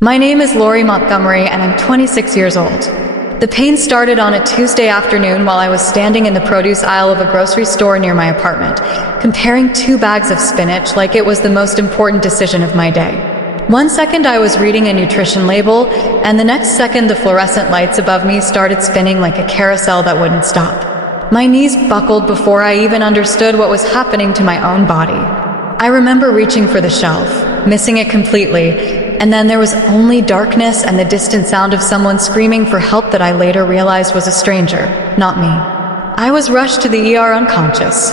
My name is Lori Montgomery and I'm 26 years old. The pain started on a Tuesday afternoon while I was standing in the produce aisle of a grocery store near my apartment, comparing 2 bags of spinach like it was the most important decision of my day. One second I was reading a nutrition label, and the next second the fluorescent lights above me started spinning like a carousel that wouldn't stop. My knees buckled before I even understood what was happening to my own body. I remember reaching for the shelf, missing it completely, and then there was only darkness and the distant sound of someone screaming for help that I later realized was a stranger, not me. I was rushed to the ER unconscious.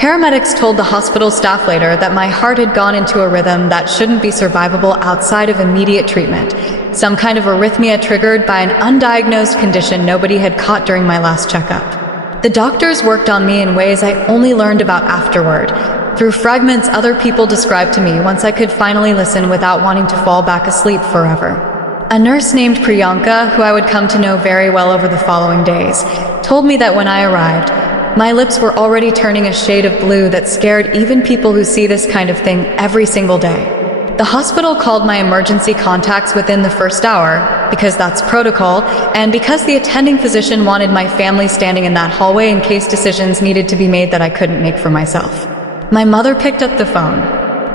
Paramedics told the hospital staff later that my heart had gone into a rhythm that shouldn't be survivable outside of immediate treatment, some kind of arrhythmia triggered by an undiagnosed condition nobody had caught during my last checkup. The doctors worked on me in ways I only learned about afterward, through fragments other people described to me once I could finally listen without wanting to fall back asleep forever. A nurse named Priyanka, who I would come to know very well over the following days, told me that when I arrived, my lips were already turning a shade of blue that scared even people who see this kind of thing every single day. The hospital called my emergency contacts within the first hour, because that's protocol, and because the attending physician wanted my family standing in that hallway in case decisions needed to be made that I couldn't make for myself. My mother picked up the phone.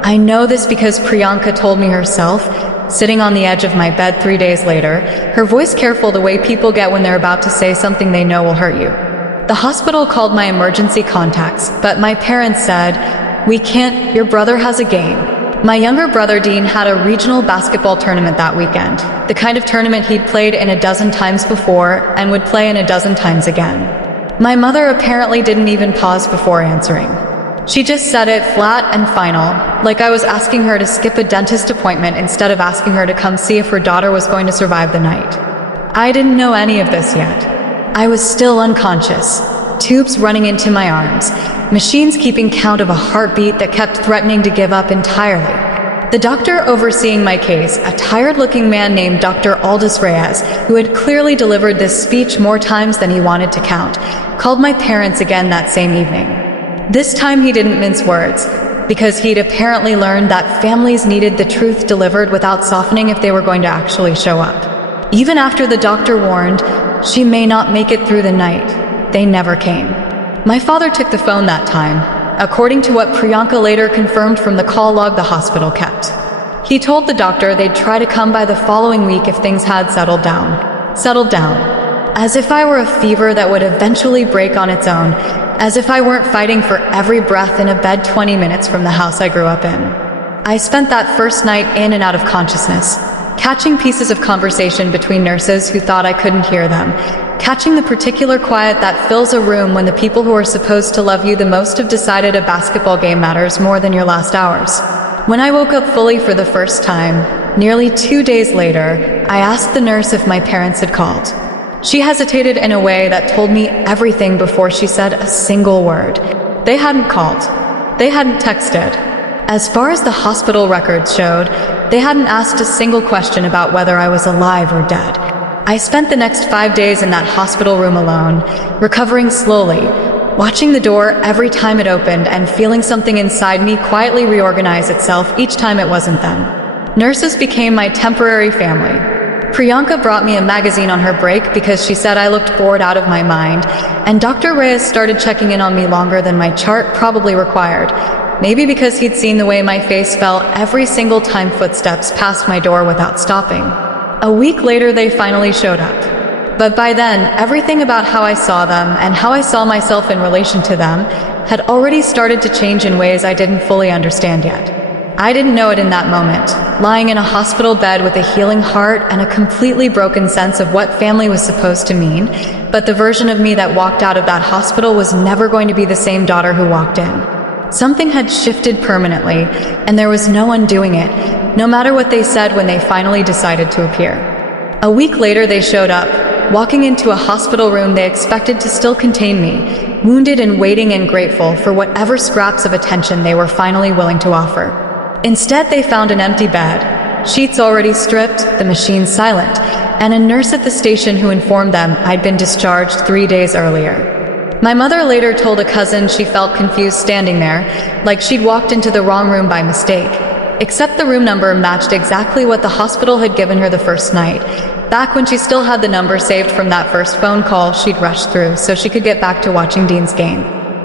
I know this because Priyanka told me herself, sitting on the edge of my bed 3 days later, her voice careful the way people get when they're about to say something they know will hurt you. The hospital called my emergency contacts, but my parents said, "We can't, your brother has a game." My younger brother Dean had a regional basketball tournament that weekend, the kind of tournament he'd played in a dozen times before and would play in a dozen times again. My mother apparently didn't even pause before answering. She just said it flat and final, like I was asking her to skip a dentist appointment instead of asking her to come see if her daughter was going to survive the night. I didn't know any of this yet. I was still unconscious, tubes running into my arms, machines keeping count of a heartbeat that kept threatening to give up entirely. The doctor overseeing my case, a tired-looking man named Dr. Aldous Reyes, who had clearly delivered this speech more times than he wanted to count, called my parents again that same evening. This time he didn't mince words, because he'd apparently learned that families needed the truth delivered without softening if they were going to actually show up. Even after the doctor warned, she may not make it through the night, they never came. My father took the phone that time, according to what Priyanka later confirmed from the call log the hospital kept. He told the doctor they'd try to come by the following week if things had settled down. Settled down. As if I were a fever that would eventually break on its own, as if I weren't fighting for every breath in a bed 20 minutes from the house I grew up in. I spent that first night in and out of consciousness, catching pieces of conversation between nurses who thought I couldn't hear them, catching the particular quiet that fills a room when the people who are supposed to love you the most have decided a basketball game matters more than your last hours. When I woke up fully for the first time, nearly 2 days later, I asked the nurse if my parents had called. She hesitated in a way that told me everything before she said a single word. They hadn't called. They hadn't texted. As far as the hospital records showed, they hadn't asked a single question about whether I was alive or dead. I spent the next 5 days in that hospital room alone, recovering slowly, watching the door every time it opened and feeling something inside me quietly reorganize itself each time it wasn't them. Nurses became my temporary family. Priyanka brought me a magazine on her break because she said I looked bored out of my mind, and Dr. Reyes started checking in on me longer than my chart probably required, maybe because he'd seen the way my face fell every single time footsteps passed my door without stopping. A week later they finally showed up. But by then, everything about how I saw them and how I saw myself in relation to them had already started to change in ways I didn't fully understand yet. I didn't know it in that moment, lying in a hospital bed with a healing heart and a completely broken sense of what family was supposed to mean, but the version of me that walked out of that hospital was never going to be the same daughter who walked in. Something had shifted permanently, and there was no undoing it, no matter what they said when they finally decided to appear. A week later they showed up, walking into a hospital room they expected to still contain me, wounded and waiting and grateful for whatever scraps of attention they were finally willing to offer. Instead, they found an empty bed, sheets already stripped, the machine silent, and a nurse at the station who informed them I'd been discharged 3 days earlier. My mother later told a cousin she felt confused standing there, like she'd walked into the wrong room by mistake. except the room number matched exactly what the hospital had given her the first night, back when she still had the number saved from that first phone call she'd rushed through so she could get back to watching Dean's game.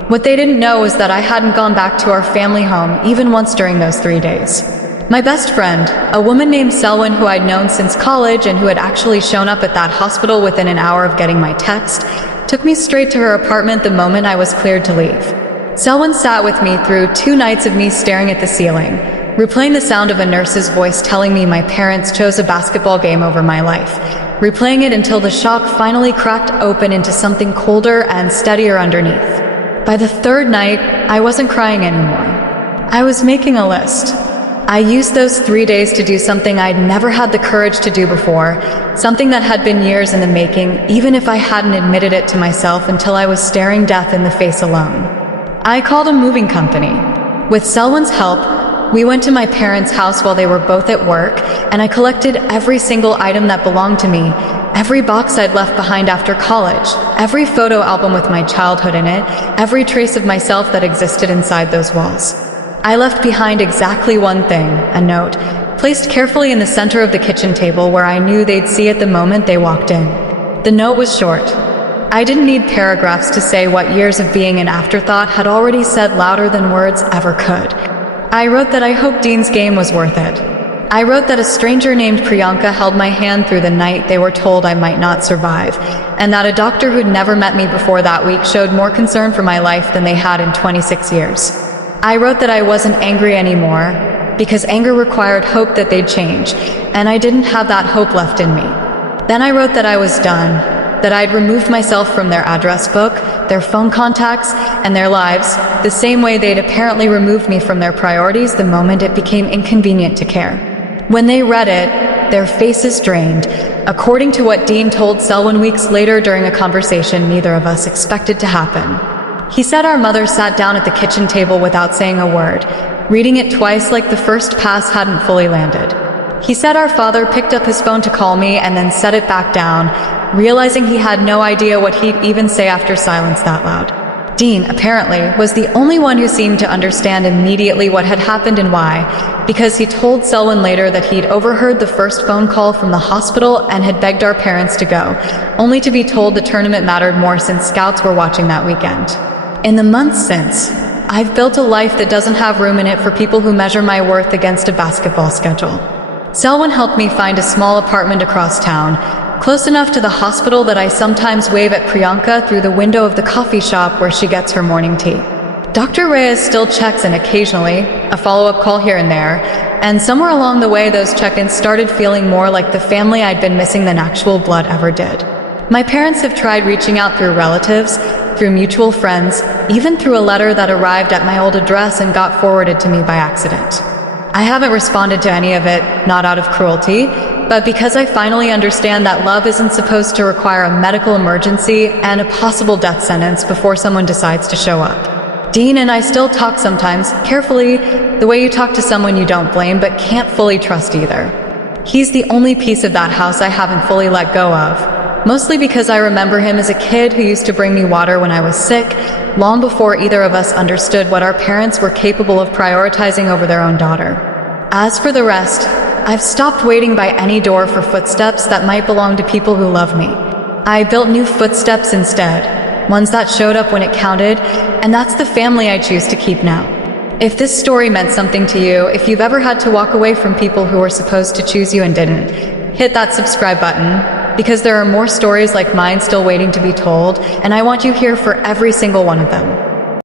What they didn't know was that I hadn't gone back to our family home even once during those 3 days. My best friend, a woman named Selwyn who I'd known since college and who had actually shown up at that hospital within an hour of getting my text, took me straight to her apartment the moment I was cleared to leave. Selwyn sat with me through 2 nights of me staring at the ceiling, replaying the sound of a nurse's voice telling me my parents chose a basketball game over my life, replaying it until the shock finally cracked open into something colder and steadier underneath. By the 3rd night, I wasn't crying anymore. I was making a list. I used those 3 days to do something I'd never had the courage to do before, something that had been years in the making, even if I hadn't admitted it to myself until I was staring death in the face alone. I called a moving company. With Selwyn's help, we went to my parents' house while they were both at work, and I collected every single item that belonged to me, every box I'd left behind after college, every photo album with my childhood in it, every trace of myself that existed inside those walls. I left behind exactly one thing, a note, placed carefully in the center of the kitchen table where I knew they'd see it the moment they walked in. The note was short. I didn't need paragraphs to say what years of being an afterthought had already said louder than words ever could. I wrote that I hoped Dean's game was worth it. I wrote that a stranger named Priyanka held my hand through the night they were told I might not survive, and that a doctor who'd never met me before that week showed more concern for my life than they had in 26 years. I wrote that I wasn't angry anymore, because anger required hope that they'd change, and I didn't have that hope left in me. Then I wrote that I was done, that I'd removed myself from their address book, their phone contacts, and their lives, the same way they'd apparently removed me from their priorities the moment it became inconvenient to care. When they read it, their faces drained, according to what Dean told Selwyn weeks later during a conversation neither of us expected to happen. He said our mother sat down at the kitchen table without saying a word, reading it twice like the first pass hadn't fully landed. He said our father picked up his phone to call me and then set it back down, realizing he had no idea what he'd even say after silence that loud. Dean, apparently, was the only one who seemed to understand immediately what had happened and why, because he told Selwyn later that he'd overheard the first phone call from the hospital and had begged our parents to go, only to be told the tournament mattered more since scouts were watching that weekend. In the months since, I've built a life that doesn't have room in it for people who measure my worth against a basketball schedule. Selwyn helped me find a small apartment across town, close enough to the hospital that I sometimes wave at Priyanka through the window of the coffee shop where she gets her morning tea. Dr. Reyes still checks in occasionally, a follow-up call here and there, and somewhere along the way those check-ins started feeling more like the family I'd been missing than actual blood ever did. My parents have tried reaching out through relatives, through mutual friends, even through a letter that arrived at my old address and got forwarded to me by accident. I haven't responded to any of it, not out of cruelty, but because I finally understand that love isn't supposed to require a medical emergency and a possible death sentence before someone decides to show up. Dean and I still talk sometimes, carefully, the way you talk to someone you don't blame but can't fully trust either. He's the only piece of that house I haven't fully let go of, mostly because I remember him as a kid who used to bring me water when I was sick, long before either of us understood what our parents were capable of prioritizing over their own daughter. As for the rest, I've stopped waiting by any door for footsteps that might belong to people who love me. I built new footsteps instead, ones that showed up when it counted, and that's the family I choose to keep now. If this story meant something to you, if you've ever had to walk away from people who were supposed to choose you and didn't, hit that subscribe button, because there are more stories like mine still waiting to be told, and I want you here for every single one of them.